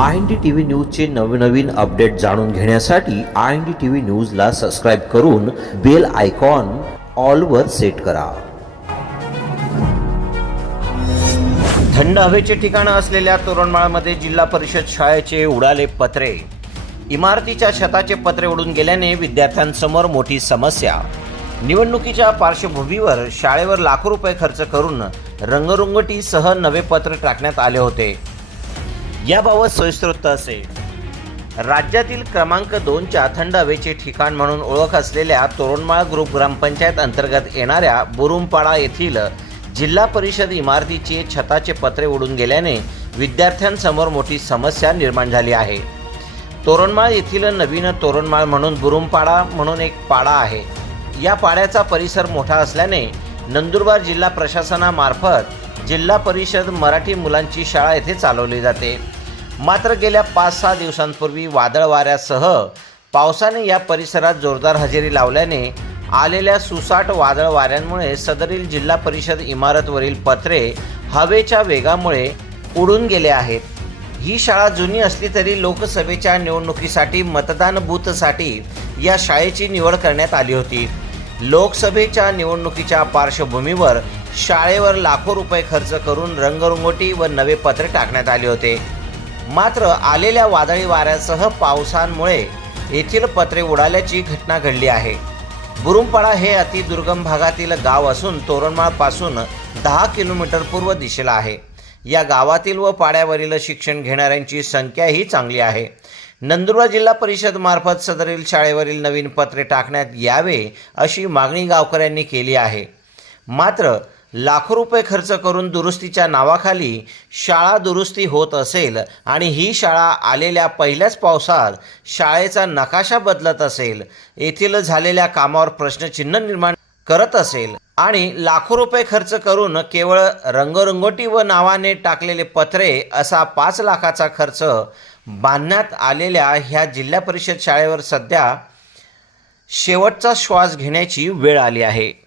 I N D T V न्यूजचे नवनवीन update जाणून घेण्यासाठी I N D T V न्यूजला सबस्क्राईब करून बेल आयकॉन ऑलवर सेट करा. थंड हवेचे ठिकाणं असलेल्या तोरणमाळमध्ये जिल्हा परिषद शाळेचे उडाले पत्रे. इमारतीच्या छताचे पत्रे उडून गेल्याने विद्यार्थ्यांसमोर मोठी समस्या. निवडणुकीच्या पार्श्वभूमीवर शाळेवर लाखो रुपये खर्च करून रंगरुंगटीसह नवे पत्र टाकण्यात आले होते. याबाबत सविस्तर वृत्त असे राज्यातील क्रमांक दोनच्या थंड हवेचे ठिकाण म्हणून ओळख असलेल्या तोरणमाळ ग्रुप ग्रामपंचायत अंतर्गत येणाऱ्या बुरुमपाडा येथील जिल्हा परिषद इमारतीचे छताचे पत्रे उडून गेल्याने विद्यार्थ्यांसमोर मोठी समस्या निर्माण झाली आहे. तोरणमाळ येथील नवीन तोरणमाळ म्हणून बुरुमपाडा म्हणून एक पाडा आहे. या पाड्याचा परिसर मोठा असल्याने नंदुरबार जिल्हा प्रशासनामार्फत जिल्हा परिषद मराठी मुलांची शाळा येथे चालवली जाते. मात्र गेल्या पाच सहा दिवसांपूर्वी वादळ वाऱ्यासह पावसाने या परिसरात जोरदार हजेरी लावल्याने आलेल्या सुसाट वादळ वाऱ्यांमुळे सदरील जिल्हा परिषद इमारतवरील पत्रे हवेच्या वेगामुळे उडून गेले आहेत. ही शाळा जुनी असली तरी लोकसभेच्या निवडणुकीसाठी मतदान बूथसाठी या शाळेची निवड करण्यात आली होती. लोकसभेच्या निवडणुकीच्या पार्श्वभूमीवर शाळेवर लाखो रुपये खर्च करून रंगरंगोटी व नवे पत्रे टाकण्यात आले होते. मात्र आलेल्या वादळी वाऱ्यासह पावसांमुळे येथील पत्रे उडाल्याची घटना घडली आहे. बुरुमपाडा हे अतिदुर्गम भागातील गाव असून तोरणमाळपासून दहा किलोमीटर पूर्व दिशेला आहे. या गावातील व पाड्यावरील शिक्षण घेणाऱ्यांची संख्याही चांगली आहे. नंदुरबार जिल्हा परिषद मार्फत सदरील शाळेवरील नवीन पत्रे टाकण्यात यावे अशी मागणी गावकऱ्यांनी केली आहे. मात्र लाखो रुपये खर्च करून दुरुस्तीच्या नावाखाली शाळा दुरुस्ती होत असेल आणि ही शाळा आलेल्या पहिल्याच पावसात शाळेचा नकाशा बदलत असेल येथील झालेल्या कामावर प्रश्नचिन्ह निर्माण करत असेल आणि लाखो रुपये खर्च करून केवळ रंगरंगोटी व नावाने टाकलेले पत्रे असा पाच लाखाचा खर्च बांधण्यात आलेल्या ह्या जिल्हा परिषद शाळेवर सध्या शेवटचा श्वास घेण्याची वेळ आली आहे.